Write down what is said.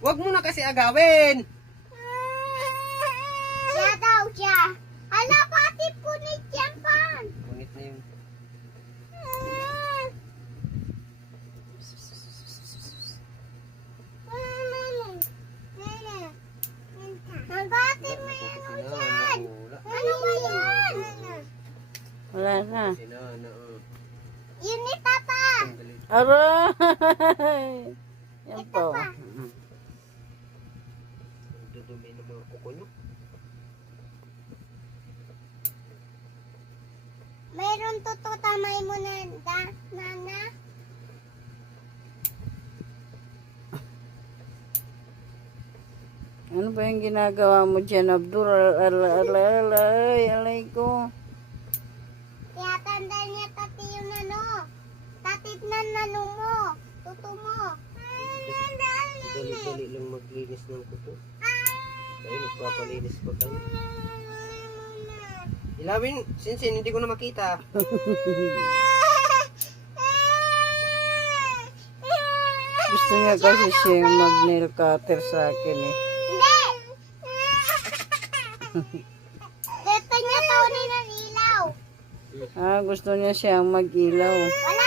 Wag mo na kasi agawin. Siya daw siya. Ala, pati punit yan pa. Punit na yun. Nagati mo yan o yan. Ano ba yan? Wala na. Sinana, Yun ni Papa. Aray! Yan Ito po. pa. Dudumi ng mga kuko nyo. Mayroon tututamay mo na, Nana. Ano ba yung ginagawa mo dyan, Abdul? Alay ko. Tiyatanda niya tati yung ano. Tatip na nano mo. Tuto mo. Dali-dali lang maglinis ng kuko. Kaya nagpapalinis pa kayo. Ilawin, Sinsin, hindi ko na makita. Gusto niya kasi siya mag-nail cutter sa akin eh. Hindi. Dito niya tawnin ng ilaw. Gusto niya siyang mag-ilaw. Wala